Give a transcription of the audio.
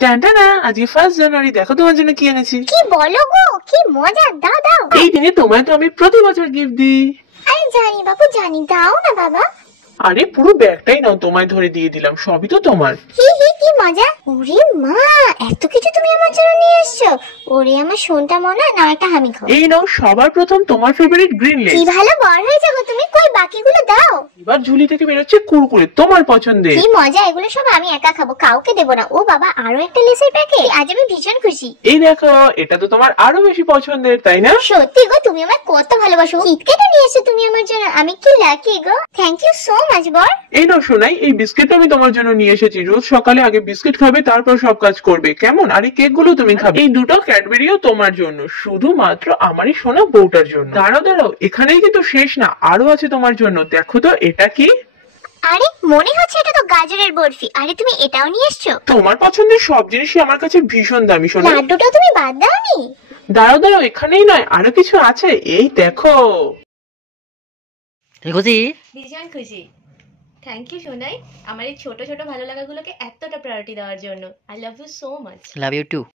টানটানা, আজকে 1 জানুয়ারি, দেখো তোমার জন্য কি এনেছি। কি বলো গো, কি মজা, দাও দাও। এই দিনে তোমায় তো আমি প্রতি বছর গিফট দিই। আরে জানি বাবু জানি, দাও না বাবা। আরে পুরো ব্যাগটাই নাও, তোমায় ধরে দিয়ে দিলাম, সবই তো তোমার। হি হি, কি মজা। ওরে মা, এত কিছু তুমি আমার জন্য নিয়ে এসছো। ওরে আমার সোনটা মনা, না একটা হামি খাও। এই নাও, সবার প্রথম তোমার ফেভারিট গ্রিন লেস। কি ভালো বড় হয়েছে গো তুমি, কই বাকিগুলো দাও। এবার ঝুলি থেকে বেরোচ্ছে কুরকুরে, তোমার পছন্দের। কি মজা, এগুলো সব আমি একা খাবো, কাউকে দেবো না। ও বাবা, আরো একটা লেসের প্যাকেট, আজ আমি ভীষণ খুশি। এই দেখো, এটা তো তোমার আরো বেশি পছন্দের, তাই না? সত্যি গো, তুমি আমায় কত ভালোবাসো। কিটক্যাটও নিয়ে এসেছো তুমি আমার জন্য, আমি কি লাকি গো। থ্যাংক ইউ সো মাচ বর। এই নাও সোনাই, এই বিস্কিট আমি তোমার জন্য নিয়ে এসেছি। রোজ সকালে আগে বিস্কিট খাবে, তারপর সব কাজ করবে, কেমন? আর এই কেক গুলো তুমি খাবে। এই দুটো ক্যাডবেরিও তোমার জন্য, শুধুমাত্র আমারই সোনা বউটার জন্য। দাঁড়াও দাঁড়াও, এখানেই কিন্তু শেষ না, আরো আছে তোমার জন্য। দেখো তো এটা কি। আরে মনে হচ্ছে এটা তো গাজরের বরফি। আরে তুমি এটাও নিয়ে এসছো। তোমার পছন্দের সব জিনিসই আমার কাছে ভীষণ দামি সোনা। লাড্ডুটাও তুমি বাদ দাওনি। দাঁড়াও দাঁড়াও, এখানেই নয়, আরো কিছু আছে, এই দেখো। খুশি? ভীষণ খুশি। থ্যাংক ইউ সোনাই, আমার এই ছোট ছোট ভালো লাগাগুলোকে এতটা প্রায়োরিটি দেওয়ার জন্য। I love you so much. Love you two.